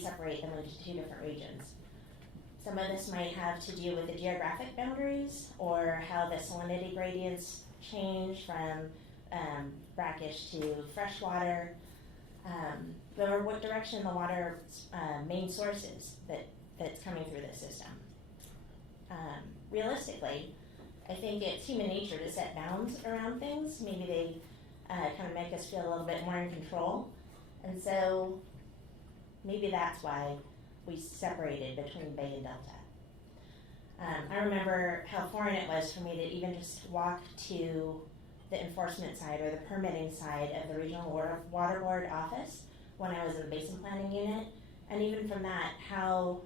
we separate them into two different regions. Some of this might have to do with the geographic boundaries or how the salinity gradients change from brackish to freshwater, or what direction the water main source is that's coming through the system. Realistically, I think it's human nature to set bounds around things. Maybe they kind of make us feel a little bit more in control. And so maybe that's why we separated between Bay and Delta. I remember how foreign it was for me to even just walk to the enforcement side or the permitting side of the Regional Water Board office when I was in the Basin Planning Unit. And even from that, how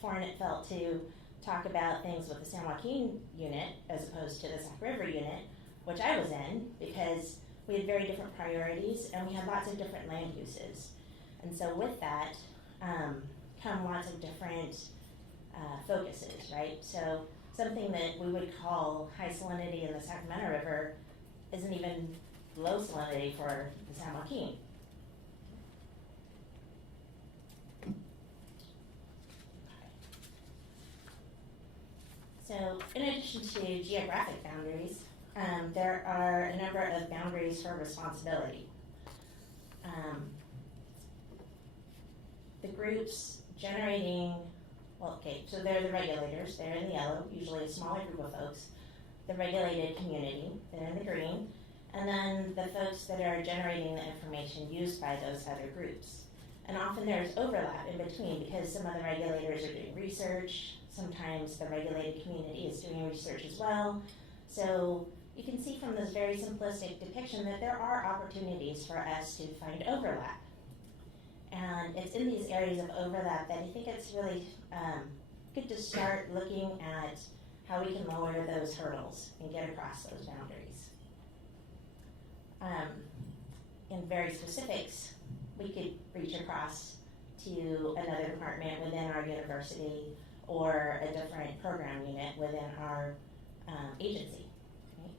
foreign it felt to talk about things with the San Joaquin unit as opposed to the Sac River unit, which I was in, because we had very different priorities and we had lots of different land uses. And so with that come lots of different focuses, right? So something that we would call high salinity in the Sacramento River isn't even low salinity for the San Joaquin. So in addition to geographic boundaries, there are a number of boundaries for responsibility. The groups generating, so they're the regulators, they're in the yellow, usually a smaller group of folks. The regulated community, they're in the green, and then the folks that are generating the information used by those other groups. And often there's overlap in between because some of the regulators are doing research, sometimes the regulated community is doing research as well. So you can see from this very simplistic depiction that there are opportunities for us to find overlap. And it's in these areas of overlap that I think it's really good to start looking at how we can lower those hurdles and get across those boundaries. In very specifics, we could reach across to another department within our university or a different program unit within our agency. Right?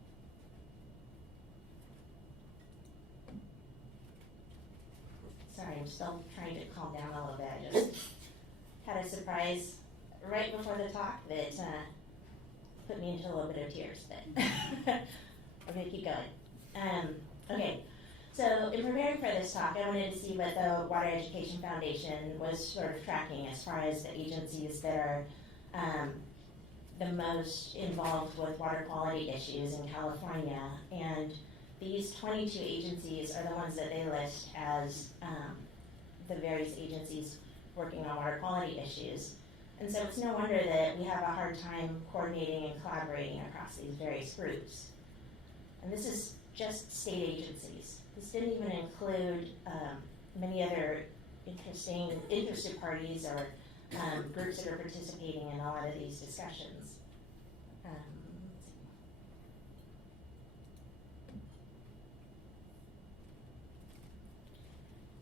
Sorry, I'm still trying to calm down a little bit. I just had a surprise right before the talk that put me into a little bit of tears, but we're going to keep going. Okay, so in preparing for this talk, I wanted to see what the Water Education Foundation was sort of tracking as far as the agencies that are the most involved with water quality issues in California. And these 22 agencies are the ones that they list as the various agencies working on water quality issues. And so it's no wonder that we have a hard time coordinating and collaborating across these various groups. And this is just state agencies. This didn't even include many other interested parties or groups that are participating in a lot of these discussions.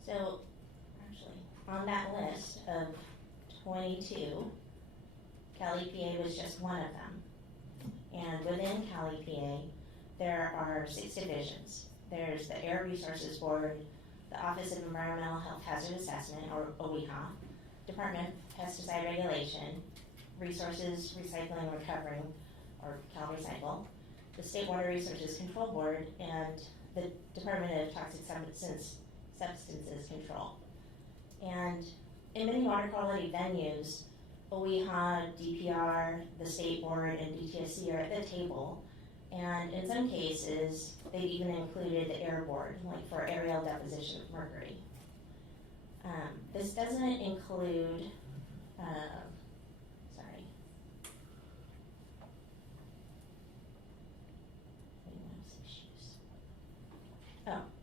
So actually, on that list of 22, Cal EPA was just one of them. And within Cal EPA, there are 6 divisions. There's the Air Resources Board, the Office of Environmental Health Hazard Assessment, or OEHA, Department of Pesticide Regulation, Resources Recycling and Recovering, or Cal Recycle, the State Water Resources Control Board, and the Department of Toxic Substances Control. And in many water quality venues, OEHA, DPR, the State Board, and DTSC are at the table. And in some cases, they've even included the Air Board, like for aerial deposition of mercury. This doesn't include,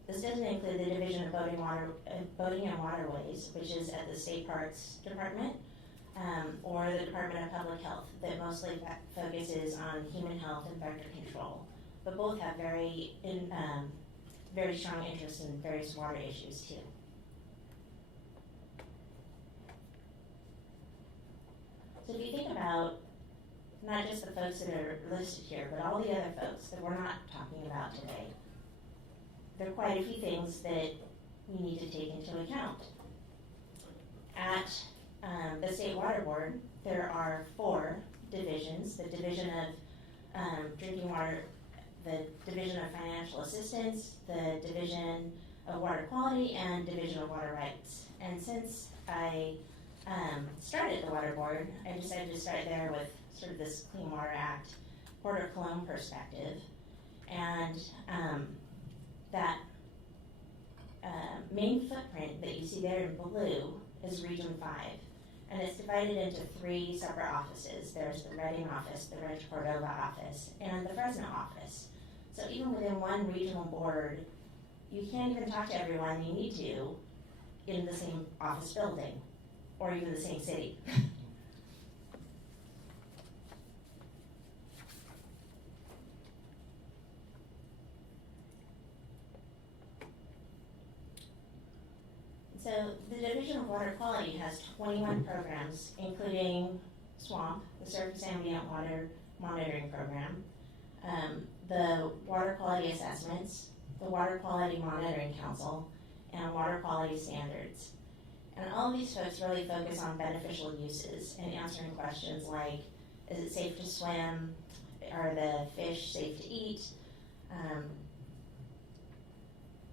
this doesn't include the Division of Boating and Waterways, which is at the State Parks Department, or the Department of Public Health, that mostly focuses on human health and vector control. But both have very strong interest in various water issues too. So if you think about not just the folks that are listed here, but all the other folks that we're not talking about today, there are quite a few things that we need to take into account. At the State Water Board, there are 4 divisions: the Division of Drinking Water, the Division of Financial Assistance, the Division of Water Quality, and Division of Water Rights. And since I started the Water Board, I decided to start there with sort of this Clean Water Act, Port of Cologne perspective. And that main footprint that you see there in blue is Region 5. And it's divided into 3 separate offices. There's the Reading office, the Rancho Cordova office, and the Fresno office. So even within one regional board, you can't even talk to everyone you need to in the same office building, or even the same city. So the Division of Water Quality has 21 programs, including SWAMP, the Surface Ambient Water Monitoring Program, the Water Quality Assessments, the Water Quality Monitoring Council, and Water Quality Standards. And all of these folks really focus on beneficial uses and answering questions like, is it safe to swim? Are the fish safe to eat?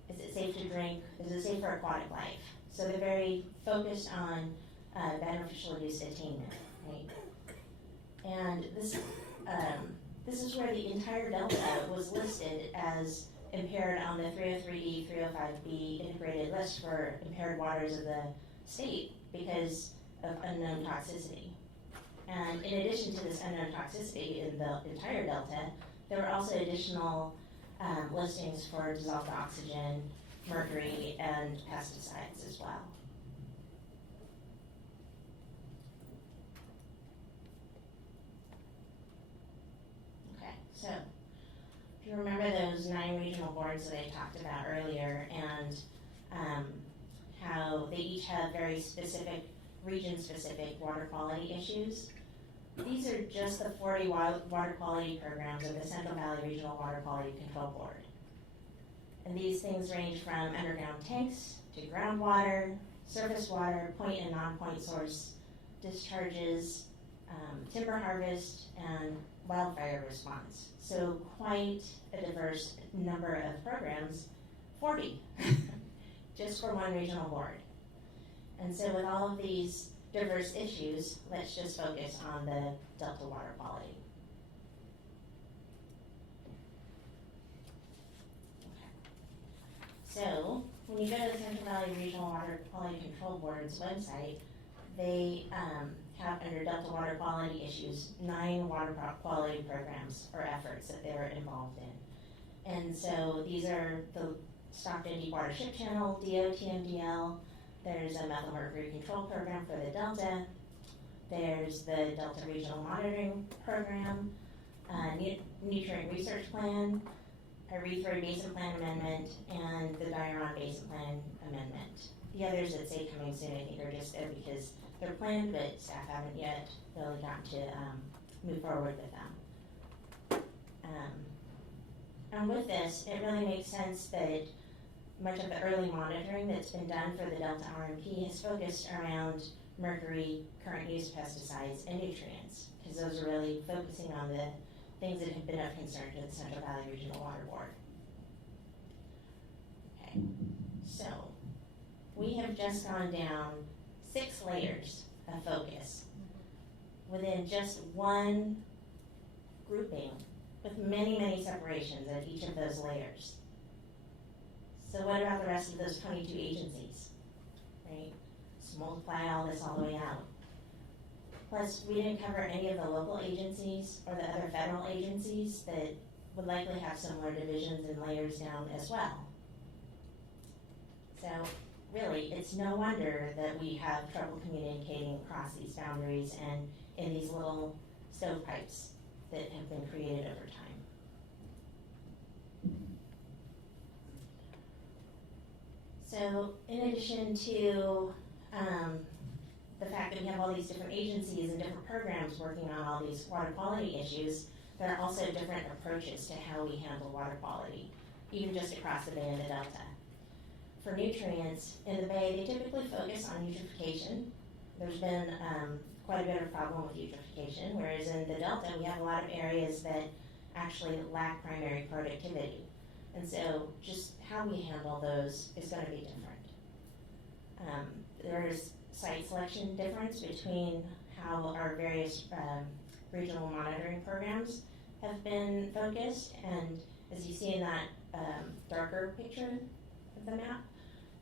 Is it safe to drink? Is it safe for aquatic life? So they're very focused on beneficial use attainment, right? And this is where the entire delta was listed as impaired on the 303D, 305B integrated list for impaired waters of the state because of unknown toxicity. And in addition to this unknown toxicity in the entire delta, there were also additional listings for dissolved oxygen, mercury, and pesticides as well. Okay, so if you remember those 9 regional boards that I talked about earlier, and how they each have very specific, region-specific water quality issues, these are just the 40 water quality programs of the Central Valley Regional Water Quality Control Board. And these things range from underground tanks to groundwater, surface water, point and non-point source discharges, timber harvest, and wildfire response. So quite a diverse number of programs, 40, just for one regional board. And so with all of these diverse issues, let's just focus on the Delta water quality. So, when you go to the Central Valley Regional Water Quality Control Board's website, they have under Delta water quality issues 9 water quality programs or efforts that they're involved in. And so these are the Stockton Deepwater Ship Channel, DOTMDL. There's a methylmercury control program for the Delta. There's the Delta Regional Monitoring Program, Nutrient Research Plan, a Reevaluating Basin Plan Amendment, and the Diaron Basin Plan Amendment. The others that say coming soon, I think, are just there because they're planned, but staff haven't yet really gotten to move forward with them. And with this, it really makes sense that much of the early monitoring that's been done for the Delta RMP has focused around mercury, current use pesticides, and nutrients, because those are really focusing on the things that have been of concern to the Central Valley Regional Water Board. Okay, so we have just gone down 6 layers of focus within just one grouping with many, many separations at each of those layers. So what about the rest of those 22 agencies, right? Just multiply all this all the way out. Plus, we didn't cover any of the local agencies or the other federal agencies that would likely have similar divisions and layers down as well. So really, it's no wonder that we have trouble communicating across these boundaries and in these little stovepipes that have been created over time. So in addition to the fact that we have all these different agencies and different programs working on all these water quality issues, there are also different approaches to how we handle water quality, even just across the Bay and the Delta. for nutrients in the bay, they typically focus on eutrophication. There's been quite a bit of problem with eutrophication, whereas in the delta we have a lot of areas that actually lack primary productivity. And so just how we handle those is going to be different. There's site selection difference between how our various regional monitoring programs have been focused, and as you see in that darker picture of the map,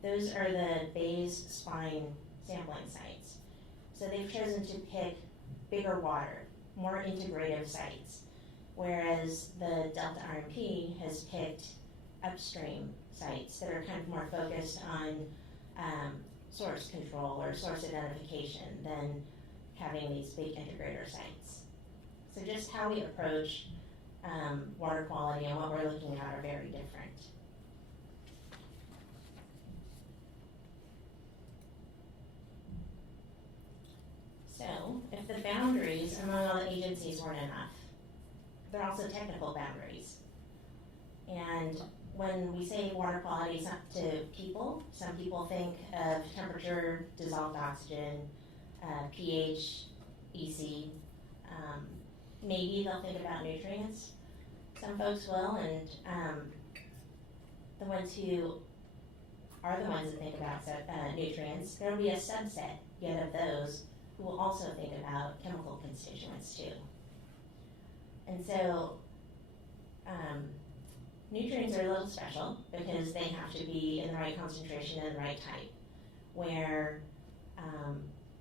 those are the Bay's spine sampling sites. So they've chosen to pick bigger water, more integrative sites, whereas the Delta RMP has picked upstream sites that are kind of more focused on source control or source identification than having these big integrator sites. So just how we approach water quality and what we're looking at are very different. So if the boundaries among all the agencies weren't enough, they're also technical boundaries. And when we say water quality is up to people, some people think of temperature, dissolved oxygen, pH, EC. Maybe they'll think about nutrients. Some folks will, and the ones who are the ones that think about nutrients, there will be a subset yet of those who will also think about chemical constituents too. And so nutrients are a little special because they have to be in the right concentration and the right type, where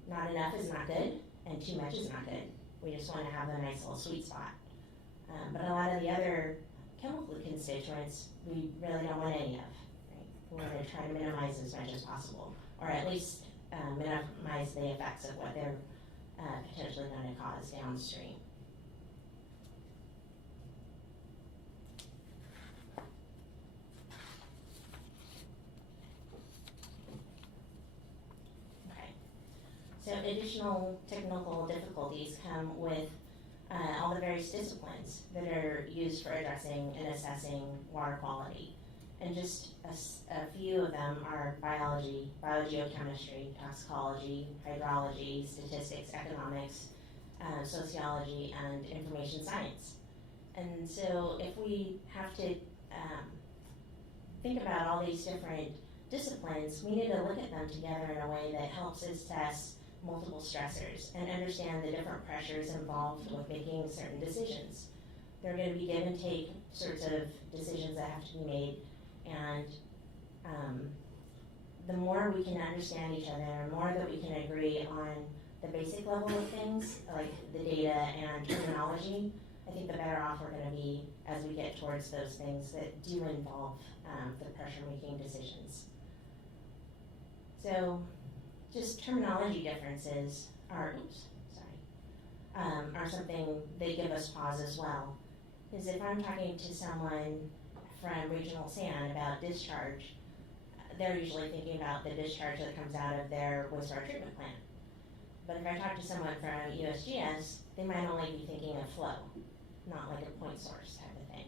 not enough is not good and too much is not good. We just want to have a nice little sweet spot. But a lot of the other chemical constituents, we really don't want any of. Right? We want to try to minimize as much as possible, or at least minimize the effects of what they're potentially going to cause downstream. So additional technical difficulties come with all the various disciplines that are used for addressing and assessing water quality. And just a few of them are biology, biogeochemistry, toxicology, hydrology, statistics, economics, sociology, and information science. And so if we have to think about all these different disciplines, we need to look at them together in a way that helps us test multiple stressors and understand the different pressures involved with making certain decisions. There are going to be give and take sorts of decisions that have to be made, and the more we can understand each other, the more that we can agree on the basic level of things, like the data and terminology, I think the better off we're going to be as we get towards those things that do involve the pressure-making decisions. So just terminology differences are something that give us pause as well. Because if I'm talking to someone from regional SAN about discharge, they're usually thinking about the discharge that comes out of their wastewater treatment plant. But if I talk to someone from USGS, they might only be thinking of flow, not like a point source type of thing.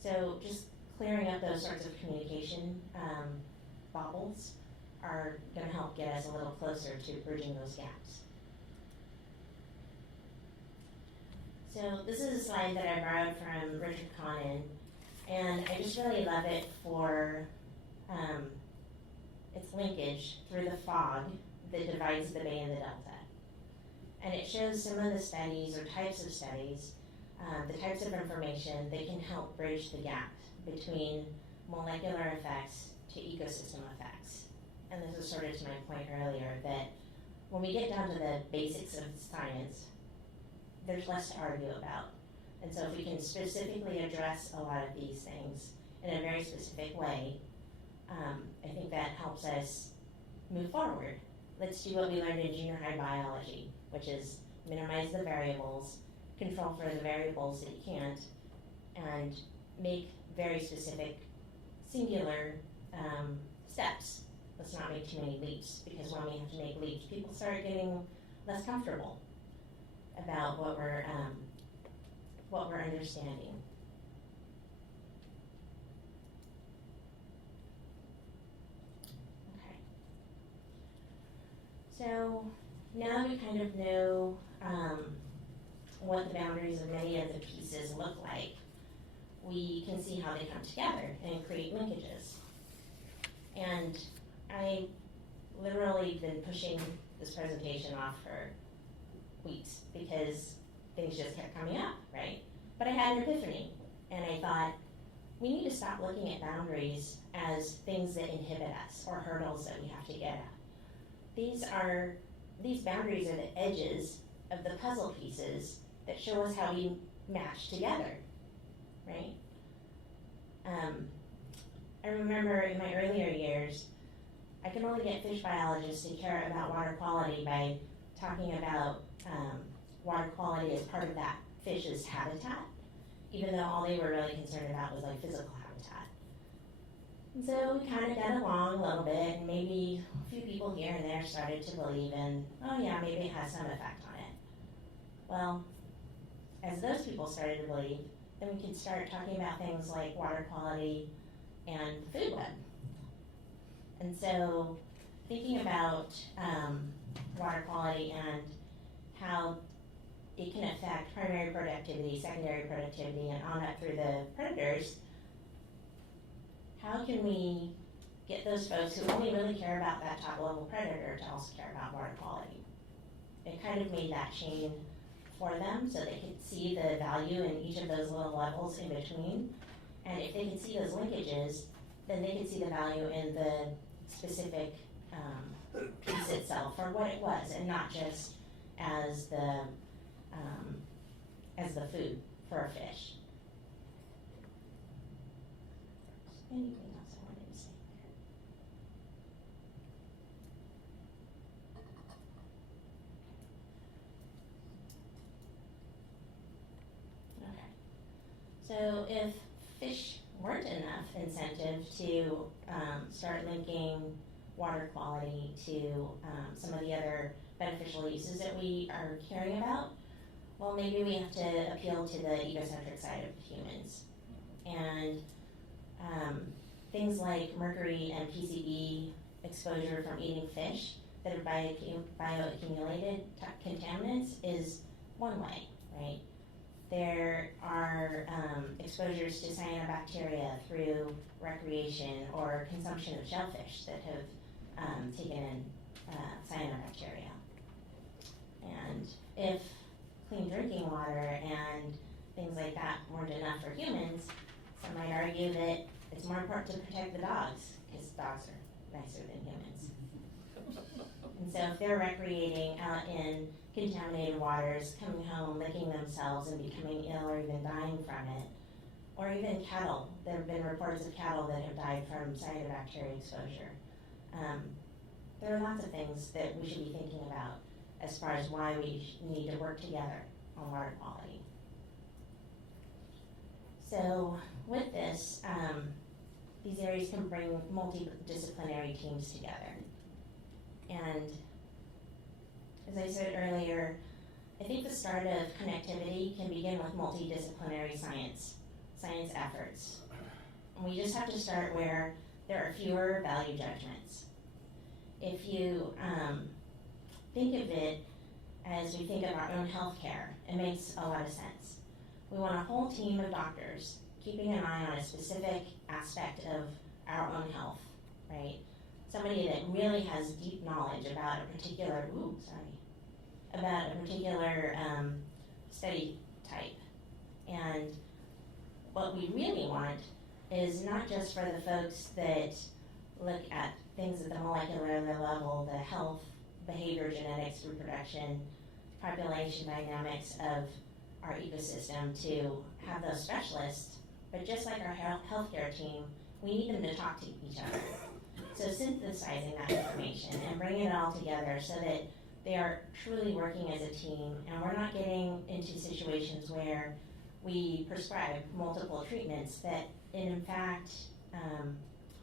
So just clearing up those sorts of communication bobbles are going to help get us a little closer to bridging those gaps. So this is a slide that I borrowed from Richard Connon, and I just really love it for its linkage through the fog that divides the Bay and the Delta. And it shows some of the studies or types of studies, the types of information that can help bridge the gap between molecular effects to ecosystem effects. And this is sort of to my point earlier that when we get down to the basics of science, there's less to argue about. And so if we can specifically address a lot of these things in a very specific way, I think that helps us move forward. Let's do what we learned in junior high biology, which is minimize the variables, control for the variables that you can't, and make very specific, singular steps. Let's not make too many leaps, because when we have to make leaps, people start getting less comfortable about what we're understanding. So now we kind of know what the boundaries of many of the pieces look like. We can see how they come together and create linkages. And I literally been pushing this presentation off for weeks because things just kept coming up, right? But I had an epiphany, and I thought, we need to stop looking at boundaries as things that inhibit us or hurdles that we have to get at. These boundaries are the edges of the puzzle pieces that show us how we match together, right? I remember in my earlier years, I could only get fish biologists to care about water quality by talking about water quality as part of that fish's habitat, even though all they were really concerned about was like physical habitat. And so we kind of got along a little bit, and maybe a few people here and there started to believe in, oh yeah, maybe it has some effect on it. Well, as those people started to believe, then we could start talking about things like water quality and food web. And so thinking about water quality and how it can affect primary productivity, secondary productivity, and on up through the predators, how can we get those folks who only really care about that top level predator to also care about water quality? It kind of made that chain for them so they could see the value in each of those little levels in between. And if they could see those linkages, then they could see the value in the specific piece itself for what it was, and not just as the food for a fish. Anything else I wanted to say there? Okay. So if fish weren't enough incentive to start linking water quality to some of the other beneficial uses that we are caring about, well, maybe we have to appeal to the egocentric side of humans. And things like mercury and PCB exposure from eating fish that are bioaccumulated contaminants is one way, right? There are exposures to cyanobacteria through recreation or consumption of shellfish that have taken in cyanobacteria. And if clean drinking water and things like that weren't enough for humans, some might argue that it's more important to protect the dogs, because dogs are nicer than humans. And so if they're recreating out in contaminated waters, coming home, licking themselves and becoming ill or even dying from it, or even cattle, there have been reports of cattle that have died from cyanobacteria exposure. There are lots of things that we should be thinking about as far as why we need to work together on water quality. So with this, these areas can bring multidisciplinary teams together. And as I said earlier, I think the start of connectivity can begin with multidisciplinary science efforts. And we just have to start where there are fewer value judgments. If you think of it as we think of our own healthcare, it makes a lot of sense. We want a whole team of doctors keeping an eye on a specific aspect of our own health, right? Somebody that really has deep knowledge about a particular, study type. And what we really want is not just for the folks that look at things at the molecular level, the health, behavior, genetics, reproduction, population dynamics of our ecosystem, to have those specialists, but just like our healthcare team, we need them to talk to each other. So synthesizing that information and bringing it all together so that they are truly working as a team, and we're not getting into situations where we prescribe multiple treatments that in fact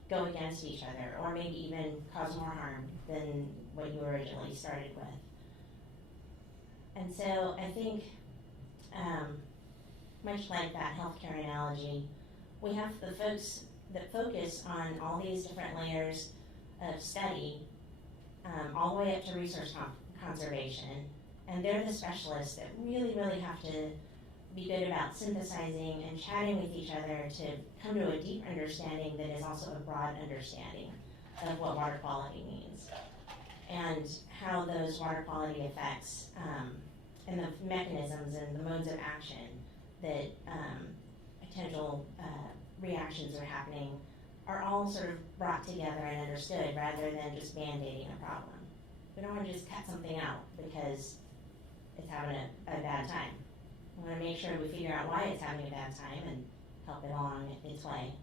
go against each other, or maybe even cause more harm than what you originally started with. And so I think, much like that healthcare analogy, we have the folks that focus on all these different layers of study all the way up to resource conservation. And they're the specialists that really, really have to be good about synthesizing and chatting with each other to come to a deep understanding that is also a broad understanding of what water quality means and how those water quality effects and the mechanisms and the modes of action that potential reactions are happening are all sort of brought together and understood rather than just band-aiding a problem. We don't want to just cut something out because it's having a bad time. We want to make sure we figure out why it's having a bad time and help it along its way.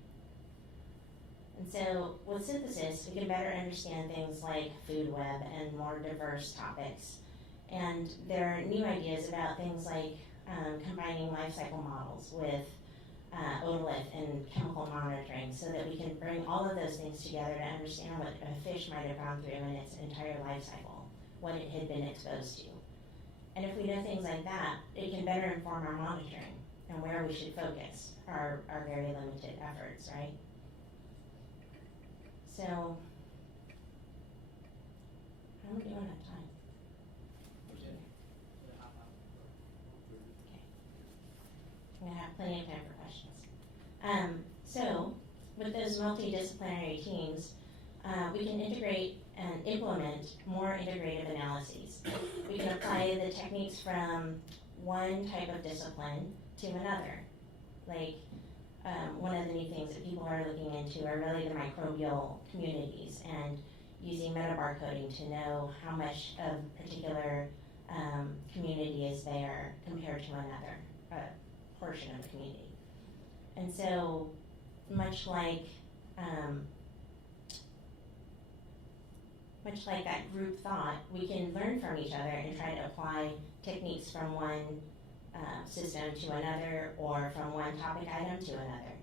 And so with synthesis, we can better understand things like food web and more diverse topics. And there are new ideas about things like combining life cycle models with otolith and chemical monitoring so that we can bring all of those things together to understand what a fish might have gone through in its entire life cycle, what it had been exposed to. And if we know things like that, it can better inform our monitoring and where we should focus our very limited efforts, right? So, how are we doing on time? Okay. I'm going to have plenty of time for questions. So, with those multidisciplinary teams, we can integrate and implement more integrative analyses. We can apply the techniques from one type of discipline to another. Like, one of the new things that people are looking into are really the microbial communities and using metabarcoding to know how much of a particular community is there compared to another portion of the community. And so, much like that group thought, we can learn from each other and try to apply techniques from one system to another or from one topic item to another.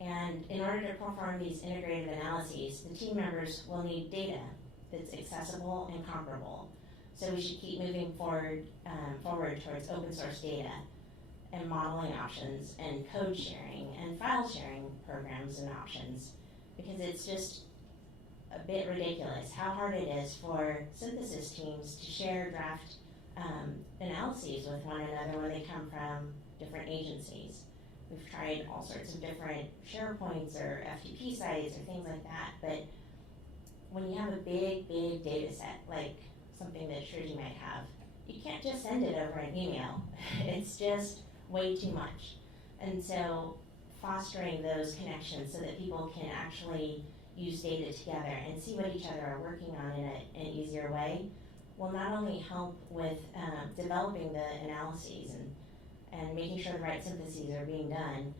And in order to perform these integrative analyses, the team members will need data that's accessible and comparable. So we should keep moving forward towards open source data and modeling options and code sharing and file sharing programs and options, because it's just a bit ridiculous how hard it is for synthesis teams to share draft analyses with one another when they come from different agencies. We've tried all sorts of different SharePoints or FTP sites or things like that, but when you have a big data set, like something that Shruti might have, you can't just send it over an email. It's just way too much. And so fostering those connections so that people can actually use data together and see what each other are working on in an easier way will not only help with developing the analyses and making sure the right syntheses are being done,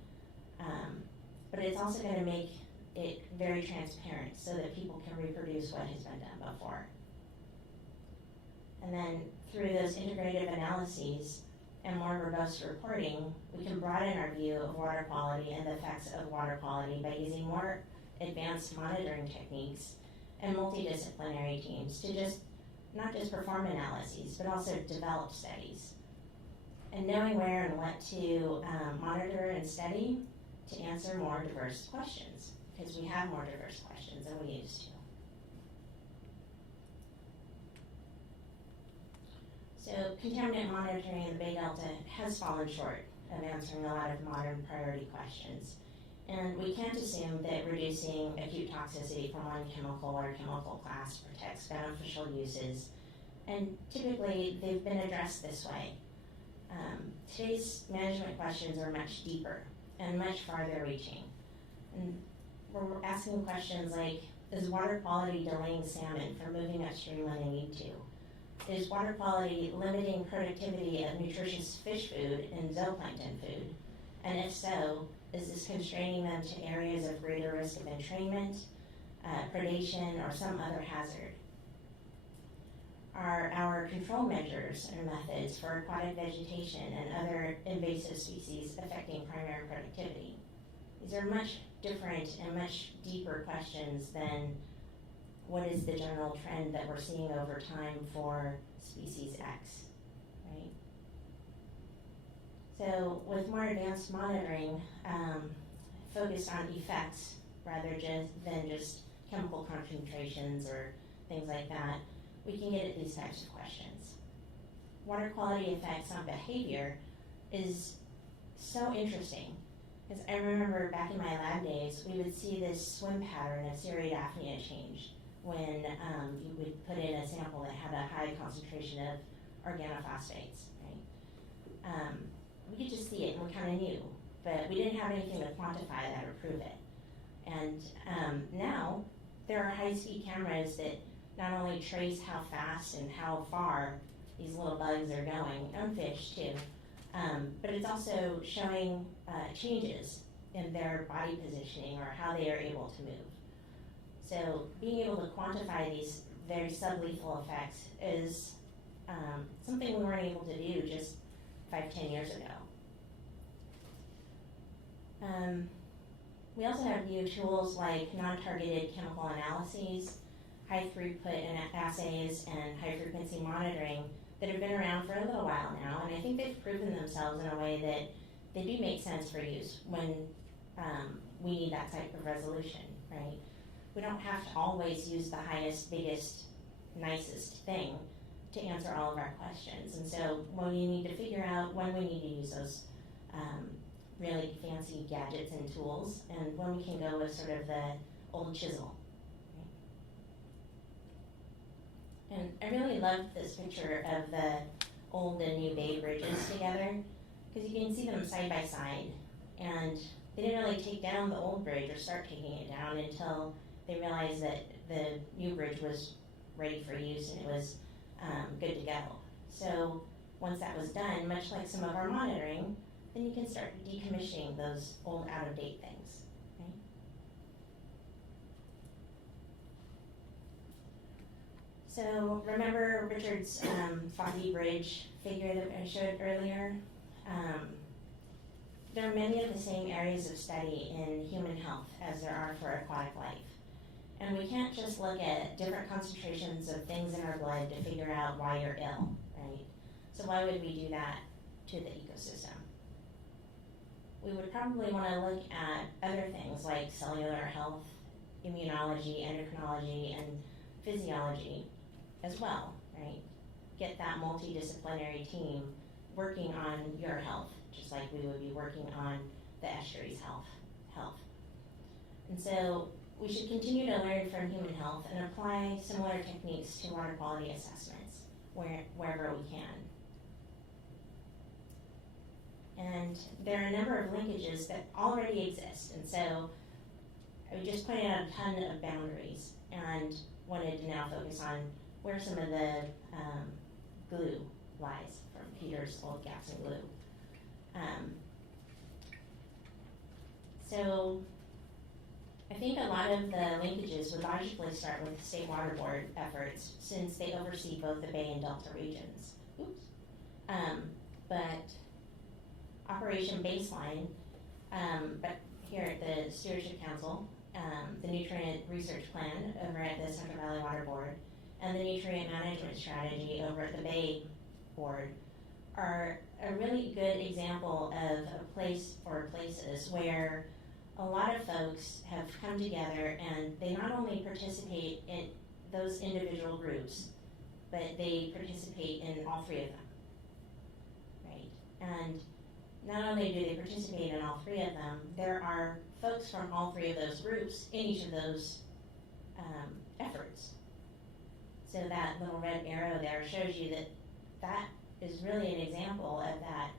but it's also going to make it very transparent so that people can reproduce what has been done before. And then through those integrative analyses and more robust reporting, we can broaden our view of water quality and the effects of water quality by using more advanced monitoring techniques and multidisciplinary teams to not just perform analyses, but also develop studies. And knowing where and what to monitor and study to answer more diverse questions, because we have more diverse questions than we used to. So contaminant monitoring in the Bay Delta has fallen short of answering a lot of modern priority questions. And we can't assume that reducing acute toxicity from one chemical or chemical class protects beneficial uses. And typically, they've been addressed this way. Today's management questions are much deeper and much farther reaching. And we're asking questions like, is water quality delaying salmon from moving upstream when they need to? Is water quality limiting productivity of nutritious fish food and zooplankton food? And if so, is this constraining them to areas of greater risk of entrainment, predation, or some other hazard? Are our control measures and methods for aquatic vegetation and other invasive species affecting primary productivity? These are much different and much deeper questions than what is the general trend that we're seeing over time for species X, right? So with more advanced monitoring focused on effects rather than just chemical concentrations or things like that, we can get at these types of questions. Water quality effects on behavior is so interesting, because I remember back in my lab days, we would see this swim pattern of cereodaphnea change when you would put in a sample that had a high concentration of organophosphates, right? We could just see it and we kind of knew, but we didn't have anything to quantify that or prove it. And now there are high-speed cameras that not only trace how fast and how far these little bugs are going, and fish too, but it's also showing changes in their body positioning or how they are able to move. So being able to quantify these very sublethal effects is something we weren't able to do just 5-10 years ago. We also have new tools like non-targeted chemical analyses, high throughput assays, and high frequency monitoring that have been around for a little while now, and I think they've proven themselves in a way that they do make sense for use when we need that type of resolution, right? We don't have to always use the highest, biggest, nicest thing to answer all of our questions, and so when we need to figure out when we need to use those really fancy gadgets and tools, and when we can go with sort of the old chisel. And I really loved this picture of the old and new Bay bridges together, because you can see them side by side, and they didn't really take down the old bridge or start taking it down until they realized that the new bridge was ready for use and it was good to go. So once that was done, much like some of our monitoring, then you can start decommissioning those old out-of-date things. Okay? So remember Richard's foggy bridge figure that I showed earlier? There are many of the same areas of study in human health as there are for aquatic life. And we can't just look at different concentrations of things in our blood to figure out why you're ill, right? So why would we do that to the ecosystem? We would probably want to look at other things like cellular health, immunology, endocrinology, and physiology as well, right? Get that multidisciplinary team working on your health, just like we would be working on the estuary's health. And so we should continue to learn from human health and apply similar techniques to water quality assessments wherever we can. And there are a number of linkages that already exist, and so I just pointed out a ton of boundaries and wanted to now focus on where some of the glue lies from Peter's old gaps in glue. So I think a lot of the linkages would logically start with the State Water Board efforts, since they oversee both the Bay and Delta regions. But Operation Baseline, but here at the Stewardship Council, the Nutrient Research Plan over at the Central Valley Water Board, and the Nutrient Management Strategy over at the Bay Board are a really good example of a place or places where a lot of folks have come together and they not only participate in those individual groups, but they participate in all three of them, right? And not only do they participate in all three of them, there are folks from all three of those groups in each of those efforts. So that little red arrow there shows you that that is really an example of that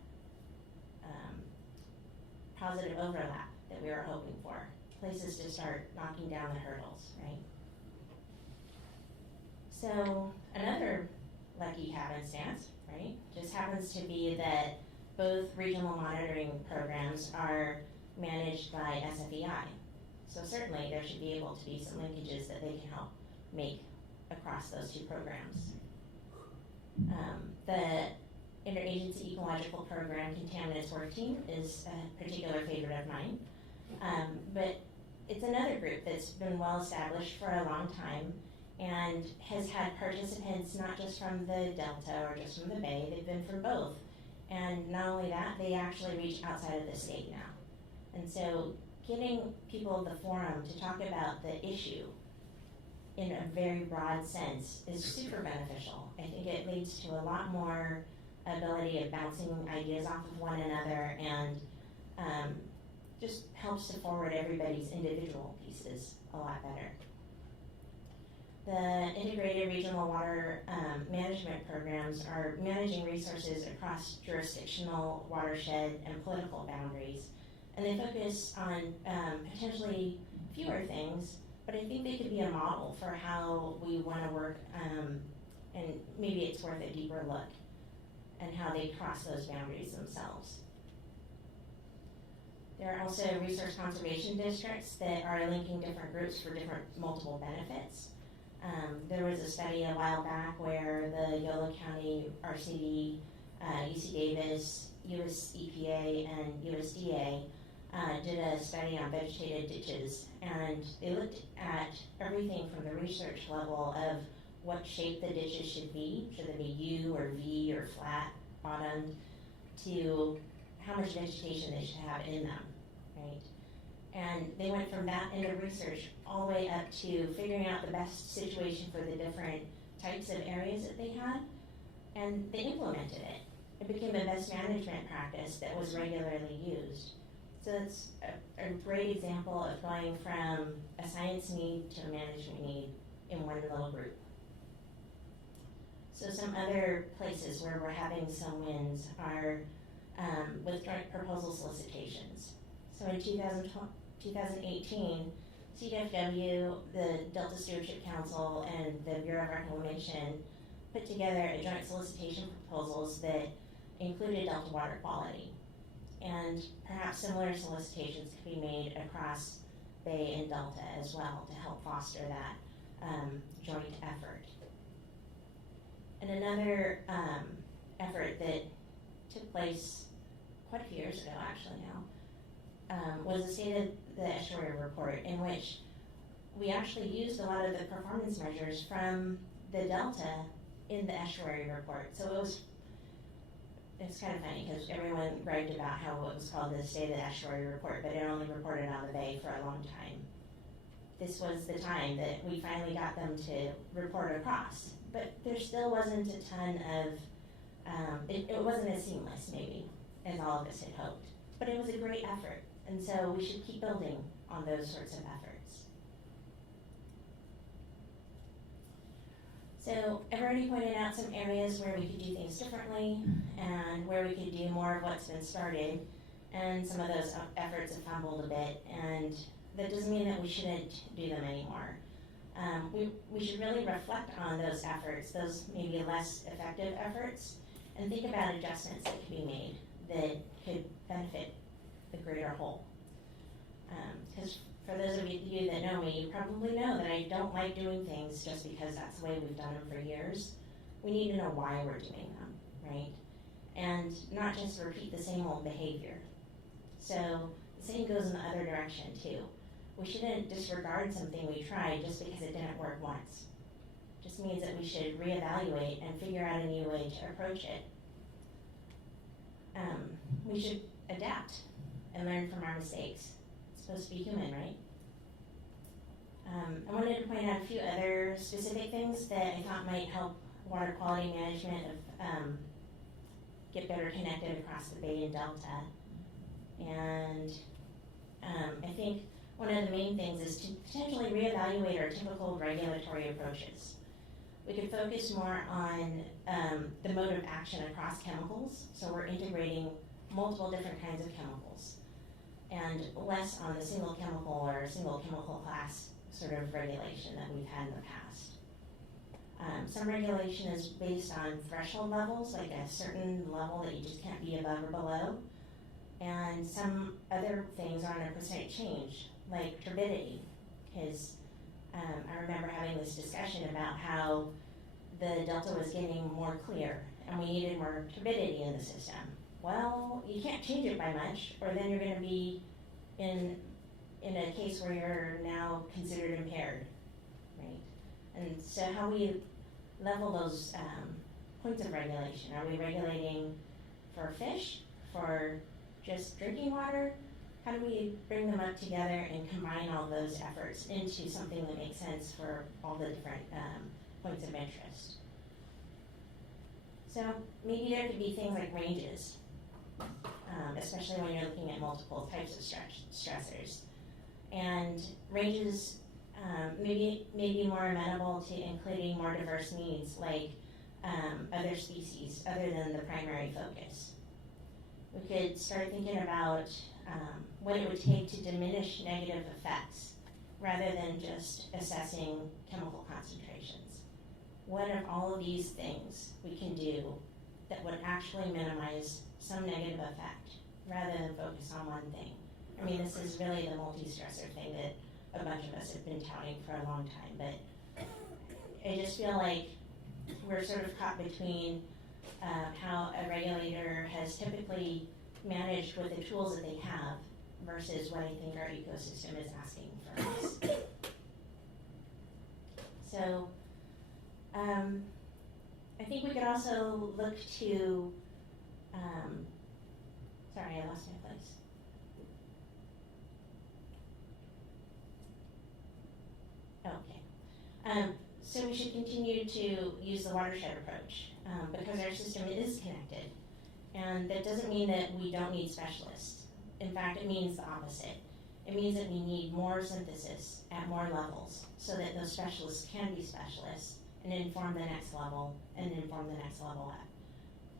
positive overlap that we were hoping for. Places to start knocking down the hurdles, right? So another lucky happenstance, right, just happens to be that both regional monitoring programs are managed by SFEI. So certainly there should be able to be some linkages that they can help make across those two programs. The Interagency Ecological Program Contaminants Work Team is a particular favorite of mine. But it's another group that's been well established for a long time and has had participants not just from the Delta or just from the Bay, they've been from both. And not only that, they actually reach outside of the state now. And so getting people the forum to talk about the issue in a very broad sense is super beneficial. I think it leads to a lot more ability of bouncing ideas off of one another and just helps to forward everybody's individual pieces a lot better. The integrated regional water management programs are managing resources across jurisdictional, watershed, and political boundaries. And they focus on potentially fewer things, but I think they could be a model for how we want to work, and maybe it's worth a deeper look and how they cross those boundaries themselves. There are also resource conservation districts that are linking different groups for different multiple benefits. There was a study a while back where the Yolo County RCD, UC Davis, US EPA, and USDA did a study on vegetated ditches, and they looked at everything from the research level of what shape the ditches should be. Should they be U or V or flat bottomed, to how much vegetation they should have in them, right? And they went from that end of research all the way up to figuring out the best situation for the different types of areas that they had, and they implemented it. It became a best management practice that was regularly used. So it's a great example of going from a science need to a management need in one little group. So some other places where we're having some wins are with joint proposal solicitations. So in 2018, CDFW, the Delta Stewardship Council, and the Bureau of Reclamation put together a joint solicitation proposals that included Delta water quality. And perhaps similar solicitations could be made across Bay and Delta as well to help foster that joint effort. And another effort that took place quite a few years ago actually now was the State of the Estuary Report, in which we actually used a lot of the performance measures from the Delta in the Estuary Report. So it's kind of funny because everyone bragged about how it was called the State of the Estuary Report, but it only reported on the Bay for a long time. This was the time that we finally got them to report across, but there still wasn't a ton of, it wasn't as seamless maybe as all of us had hoped, but it was a great effort, and so we should keep building on those sorts of efforts. So I've already pointed out some areas where we could do things differently and where we could do more of what's been started, and some of those efforts have fumbled a bit, and that doesn't mean that we shouldn't do them anymore. We should really reflect on those efforts, those maybe less effective efforts, and think about adjustments that could be made that could benefit the greater whole. Because for those of you that know me, you probably know that I don't like doing things just because that's the way we've done them for years. We need to know why we're doing them, right? And not just repeat the same old behavior. So the same goes in the other direction too. We shouldn't disregard something we tried just because it didn't work once. It just means that we should reevaluate and figure out a new way to approach it. We should adapt and learn from our mistakes. It's supposed to be human, right? I wanted to point out a few other specific things that I thought might help water quality management get better connected across the Bay and Delta. And I think one of the main things is to potentially reevaluate our typical regulatory approaches. We could focus more on the mode of action across chemicals, so we're integrating multiple different kinds of chemicals, and less on the single chemical or single chemical class sort of regulation that we've had in the past. Some regulation is based on threshold levels, like a certain level that you just can't be above or below, and some other things are on a percent change, like turbidity, because I remember having this discussion about how the delta was getting more clear and we needed more turbidity in the system. Well, you can't change it by much, or then you're going to be in a case where you're now considered impaired, right? And so how we level those points of regulation. Are we regulating for fish, for just drinking water? how do we bring them up together and combine all those efforts into something that makes sense for all the different points of interest? So maybe there could be things like ranges, especially when you're looking at multiple types of stressors. And ranges maybe more amenable to including more diverse needs, like other species other than the primary focus. We could start thinking about what it would take to diminish negative effects rather than just assessing chemical concentrations. What of all of these things we can do that would actually minimize some negative effect rather than focus on one thing? I mean, this is really the multi-stressor thing that a bunch of us have been touting for a long time, but I just feel like we're sort of caught between how a regulator has typically managed with the tools that they have versus what I think our ecosystem is asking for us. So I think we could also look to, sorry, I lost my place. Okay. So we should continue to use the watershed approach because our system is connected. And that doesn't mean that we don't need specialists. In fact, it means the opposite. It means that we need more synthesis at more levels so that those specialists can be specialists and inform the next level and inform the next level up.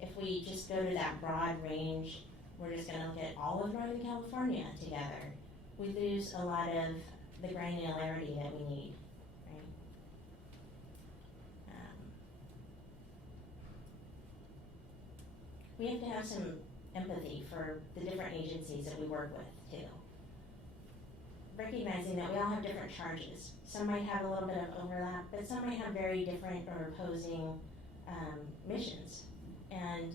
If we just go to that broad range, we're just going to look at all of Northern California together, we lose a lot of the granularity that we need. We have to have some empathy for the different agencies that we work with, too. Recognizing that we all have different charges. Some might have a little bit of overlap, but some might have very different or opposing missions. And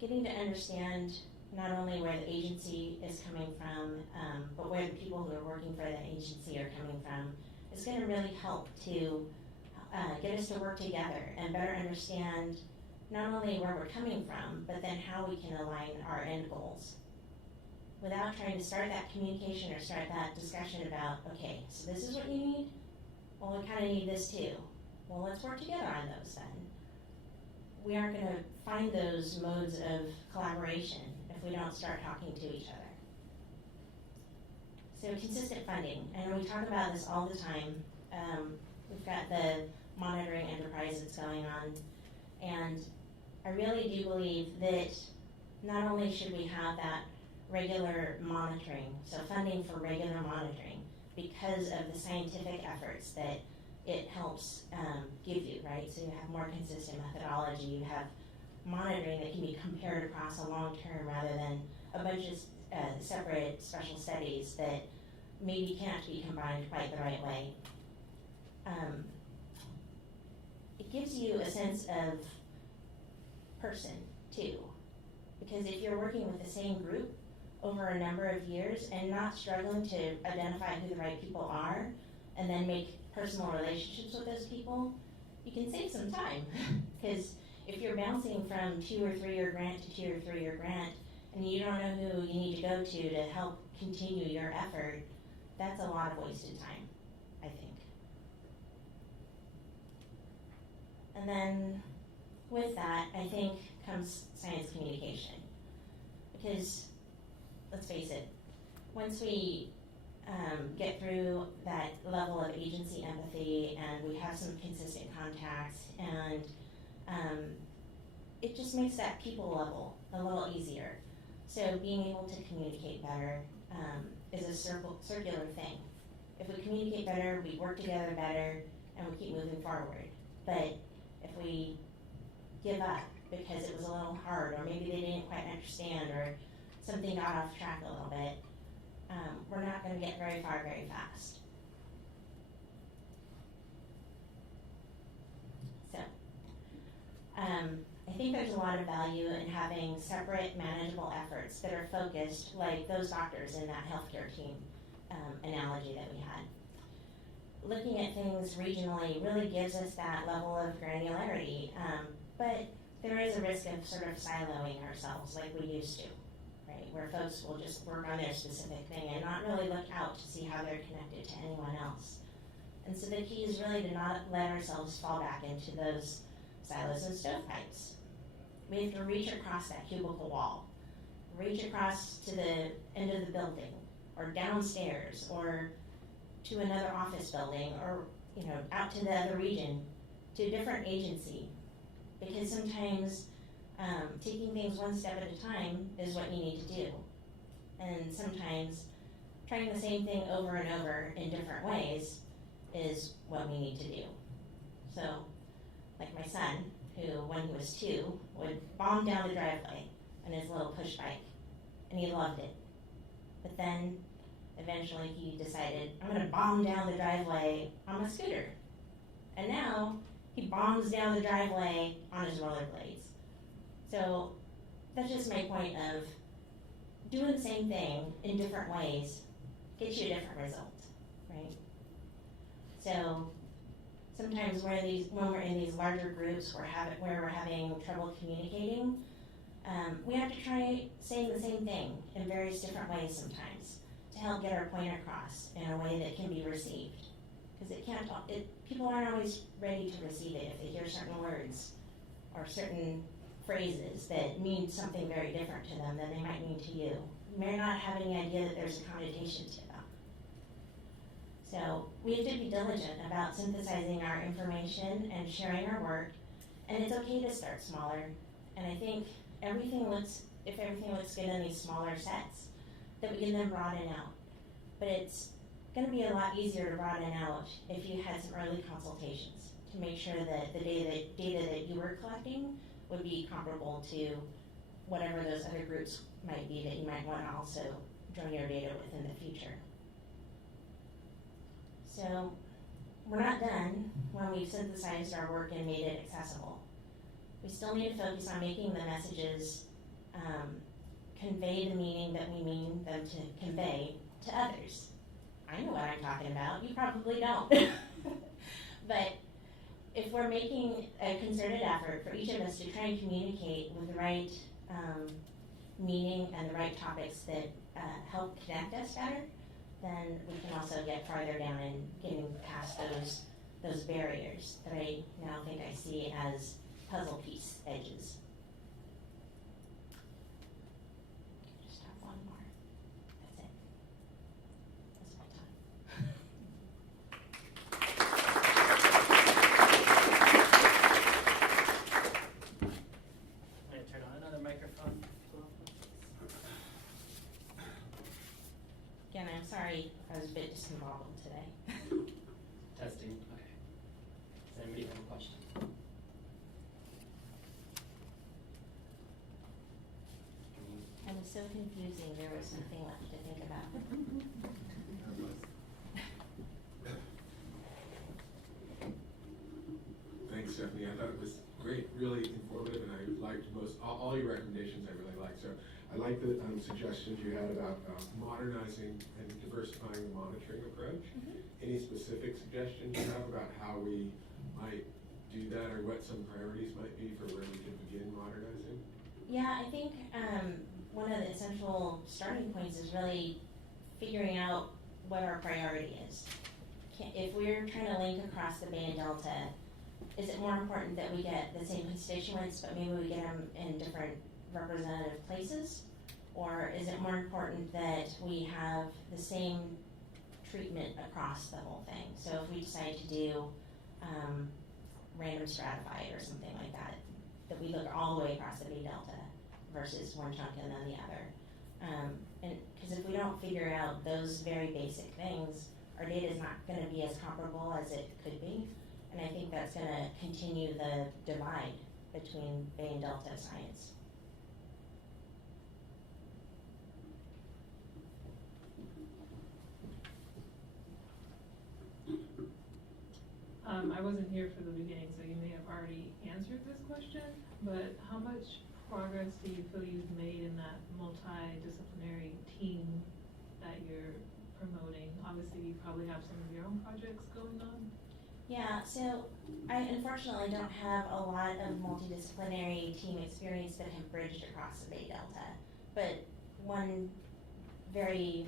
getting to understand not only where the agency is coming from, but where the people who are working for the agency are coming from is going to really help to get us to work together and better understand not only where we're coming from, but then how we can align our end goals. Without trying to start that communication or start that discussion about, okay, so this is what you need? Well, we kind of need this too. Well, let's work together on those then. We aren't going to find those modes of collaboration if we don't start talking to each other. So consistent funding, and we talk about this all the time. We've got the monitoring enterprise that's going on, and I really do believe that not only should we have that regular monitoring, so funding for regular monitoring, because of the scientific efforts that it helps give you, right? So you have more consistent methodology, you have monitoring that can be compared across a long term rather than a bunch of separate special studies that maybe can't be combined quite the right way. It gives you a sense of person too, because if you're working with the same group over a number of years and not struggling to identify who the right people are and then make personal relationships with those people, you can save some time. Because if you're bouncing from 2 or 3 year grant to 2 or 3 year grant and you don't know who you need to go to help continue your effort, that's a lot of wasted time, I think. And then with that, I think comes science communication. Because, let's face it, once we get through that level of agency empathy and we have some consistent contacts, and it just makes that people level a little easier. So being able to communicate better is a circular thing. If we communicate better, we work together better, and we keep moving forward. But if we give up because it was a little hard, or maybe they didn't quite understand, or something got off track a little bit, we're not going to get very far very fast. So, I think there's a lot of value in having separate manageable efforts that are focused, like those doctors in that healthcare team analogy that we had. Looking at things regionally really gives us that level of granularity, but there is a risk of sort of siloing ourselves like we used to, right? where folks will just work on their specific thing and not really look out to see how they're connected to anyone else. And so the key is really to not let ourselves fall back into those silos and stovepipes. We have to reach across that cubicle wall, reach across to the end of the building, or downstairs, or to another office building, or out to the other region, to a different agency. Because sometimes taking things one step at a time is what you need to do. And sometimes trying the same thing over and over in different ways is what we need to do. So, like my son, who when he was 2, would bomb down the driveway on his little push bike, and he loved it. But then, eventually he decided, I'm gonna bomb down the driveway on my scooter. And now, he bombs down the driveway on his rollerblades. So, that's just my point of doing the same thing in different ways gets you a different result, right? So, sometimes when we're in these larger groups where we're having trouble communicating, we have to try saying the same thing in various different ways sometimes to help get our point across in a way that can be received. Because people aren't always ready to receive it if they hear certain words or certain phrases that mean something very different to them than they might mean to you. You may not have any idea that there's a connotation to them. So we have to be diligent about synthesizing our information and sharing our work, and it's okay to start smaller. And I think if everything looks good in these smaller sets, that we can then broaden out. But it's going to be a lot easier to broaden out if you had some early consultations to make sure that the data that you were collecting would be comparable to whatever those other groups might be that you might want to also join your data with in the future. So we're not done when we've synthesized our work and made it accessible. We still need to focus on making the messages convey the meaning that we mean them to convey to others. I know what I'm talking about. You probably don't. But if we're making a concerted effort for each of us to try and communicate with the right meaning and the right topics that help connect us better, then we can also get farther down in getting past those barriers that I now think I see as puzzle piece edges. Just have one more. That's it. That's my time. I'm going to turn on another microphone. Again, I'm sorry I was a bit discombobulated today. Testing. Okay. Does anybody have a question? I was so confusing, there was something left to think about. Thanks, Stephanie. I thought it was great, really informative, and I liked all your recommendations. I really liked. So I like the suggestions you had about modernizing and diversifying the monitoring approach. Any specific suggestions you have about how we might do that, or what some priorities might be for where we can begin modernizing? Yeah, I think one of the essential starting points is really figuring out what our priority is. If we're trying to link across the Bay and Delta, is it more important that we get the same constituents, but maybe we get them in different representative places? Or is it more important that we have the same treatment across the whole thing? So if we decide to do random stratified or something like that, that we look all the way across the Bay Delta versus one chunk and then the other. And because if we don't figure out those very basic things, our data is not going to be as comparable as it could be. And I think that's going to continue the divide between Bay and Delta science. I wasn't here for the beginning, so you may have already answered this question, but how much progress do you feel you've made in that multidisciplinary team that you're promoting? Obviously, you probably have some of your own projects going on. Yeah, so I unfortunately don't have a lot of multidisciplinary team experience that have bridged across the Bay Delta, but one very,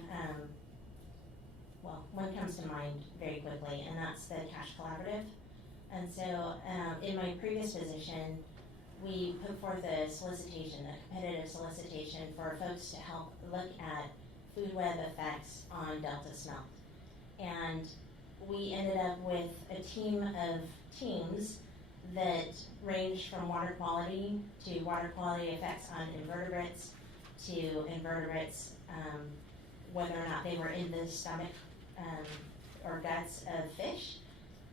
one comes to mind very quickly, and that's the Cash Collaborative. And so in my previous position, we put forth a solicitation, a competitive solicitation for folks to help look at food web effects on Delta smelt. And we ended up with a team of teams that ranged from water quality to water quality effects on invertebrates to invertebrates, whether or not they were in the stomach or guts of fish,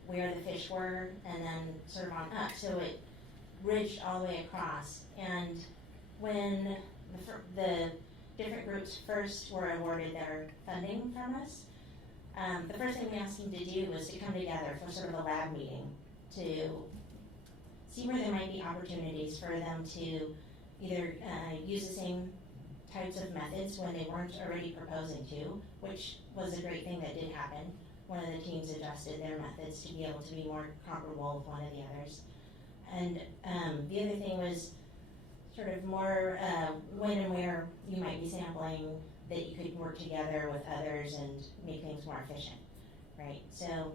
where the fish were, and then sort of on up. So it bridged all the way across. And when the different groups first were awarded their funding from us, the first thing we asked them to do was to come together for sort of a lab meeting to see where there might be opportunities for them to either use the same types of methods when they weren't already proposing to, which was a great thing that did happen. One of the teams adjusted their methods to be able to be more comparable with one of the others. And the other thing was sort of more when and where you might be sampling that you could work together with others and make things more efficient, right? So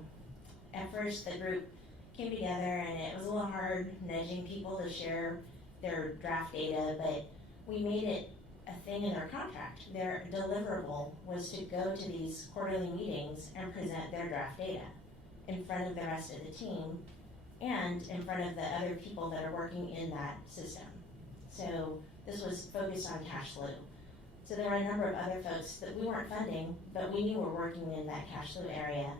at first the group came together and it was a little hard nudging people to share their draft data, but we made it a thing in their contract. Their deliverable was to go to these quarterly meetings and present their draft data in front of the rest of the team and in front of the other people that are working in that system. So this was focused on cash flow. So there were a number of other folks that we weren't funding, but we knew were working in that cash flow area,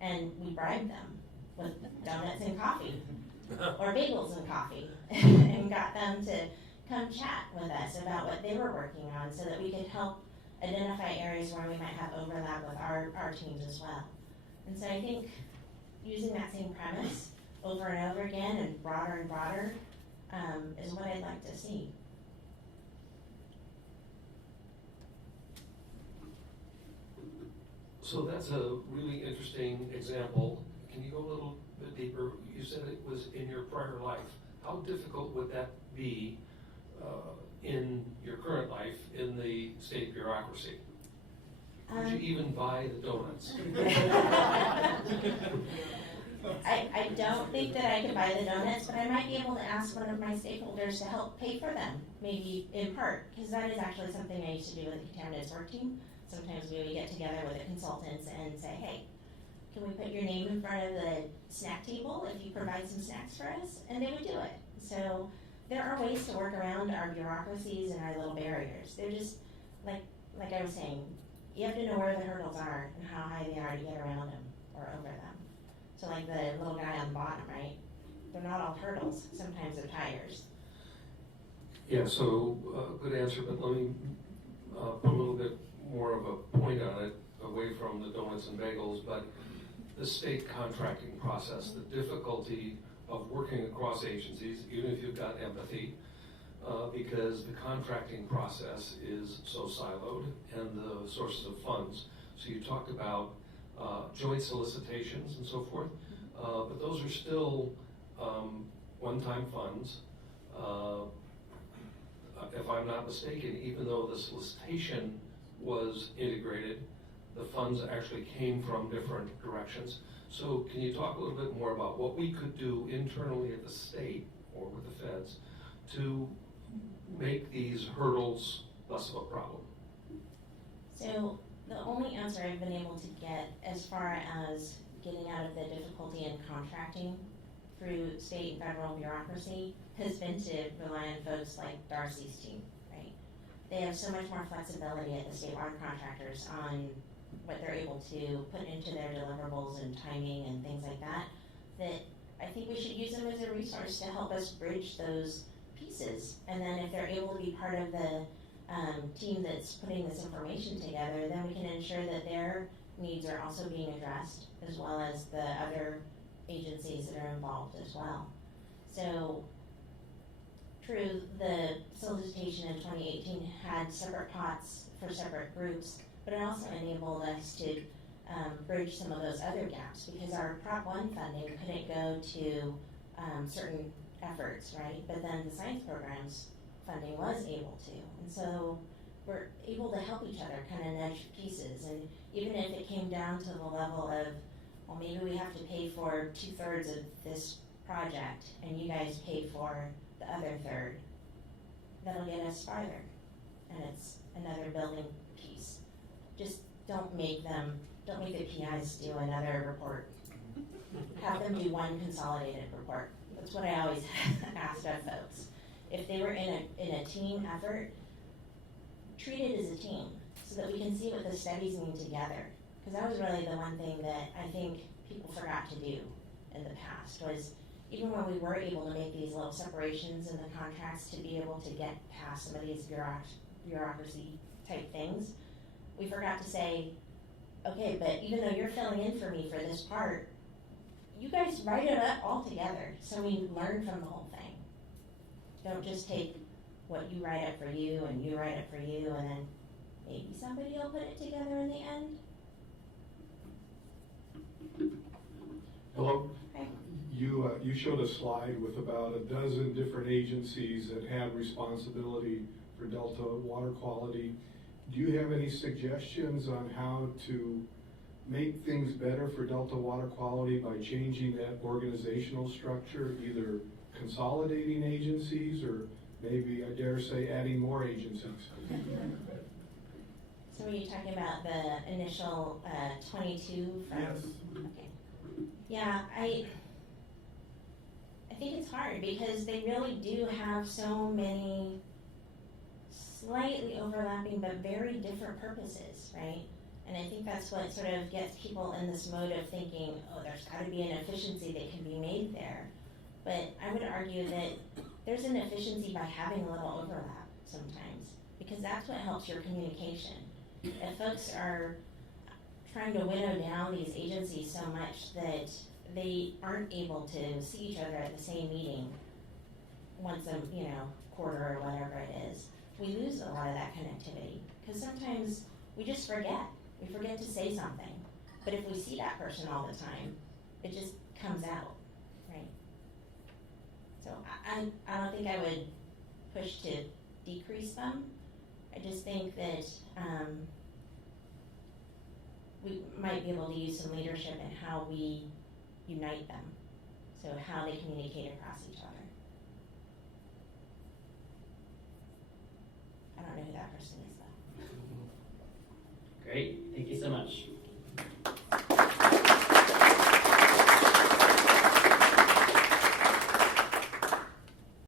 and we bribed them with donuts and coffee, or bagels and coffee, and got them to come chat with us about what they were working on so that we could help identify areas where we might have overlap with our teams as well. And so I think using that same premise over and over again and broader is what I'd like to see. So that's a really interesting example. Can you go a little bit deeper? You said it was in your prior life. How difficult would that be in your current life in the state bureaucracy? Would you even buy the donuts? I don't think that I could buy the donuts, but I might be able to ask one of my stakeholders to help pay for them, maybe in part, because that is actually something I used to do with the Contaminants Work Team. Sometimes we would get together with the consultants and say, hey, can we put your name in front of the snack table if you provide some snacks for us? And they would do it. So there are ways to work around our bureaucracies and our little barriers. They're just, like I was saying, you have to know where the hurdles are and how high they are to get around them or over them. So like the little guy on the bottom, right? They're not all hurdles. Sometimes they're tires. Yeah, so good answer, but let me put a little bit more of a point on it, away from the donuts and bagels, but the state contracting process, the difficulty of working across agencies, even if you've got empathy, because the contracting process is so siloed and the sources of funds. So you talked about joint solicitations and so forth, but those are still one-time funds. If I'm not mistaken, even though the solicitation was integrated, the funds actually came from different directions. So can you talk a little bit more about what we could do internally at the state or with the feds to make these hurdles less of a problem? So the only answer I've been able to get as far as getting out of the difficulty in contracting through state and federal bureaucracy has been to rely on folks like Darcy's team, right? They have so much more flexibility at the state water contractors on what they're able to put into their deliverables and timing and things like that, that I think we should use them as a resource to help us bridge those pieces. And then if they're able to be part of the team that's putting this information together, then we can ensure that their needs are also being addressed, as well as the other agencies that are involved as well. So, true, the solicitation in 2018 had separate pots for separate groups, but it also enabled us to bridge some of those other gaps, because our Prop 1 funding couldn't go to certain efforts, right? But then the science programs funding was able to. And so we're able to help each other kind of nudge pieces. And even if it came down to the level of, well, maybe we have to pay for 2/3 of this project and you guys pay for the other third, that'll get us farther. And it's another building piece. Just don't make the PIs do another report. Have them do one consolidated report. That's what I always asked of folks. If they were in a team effort, treat it as a team so that we can see what the studies mean together. Because that was really the one thing that I think people forgot to do in the past was even when we were able to make these little separations in the contracts to be able to get past some of these bureaucracy type things, we forgot to say, okay, but even though you're filling in for me for this part, you guys write it up all together so we learn from the whole thing. Don't just take what you write up for you and you write up for you and then maybe somebody will put it together in the end. Hello. Hi. You showed a slide with about a dozen different agencies that had responsibility for Delta water quality. Do you have any suggestions on how to make things better for Delta water quality by changing that organizational structure, either consolidating agencies or maybe, I dare say, adding more agencies? So are you talking about the initial 22 from? Yes. Okay. Yeah, I think it's hard because they really do have so many slightly overlapping but very different purposes, right? And I think that's what sort of gets people in this mode of thinking, oh, there's got to be an efficiency that can be made there. But I would argue that there's an efficiency by having a little overlap sometimes, because that's what helps your communication. If folks are trying to winnow down these agencies so much that they aren't able to see each other at the same meeting once a quarter or whatever it is, we lose a lot of that connectivity. Because sometimes we just forget. We forget to say something. But if we see that person all the time, it just comes out, right? So I don't think I would push to decrease them. I just think that we might be able to use some leadership in how we unite them. So how they communicate across each other. I don't know who that person is though. Great, thank you so much.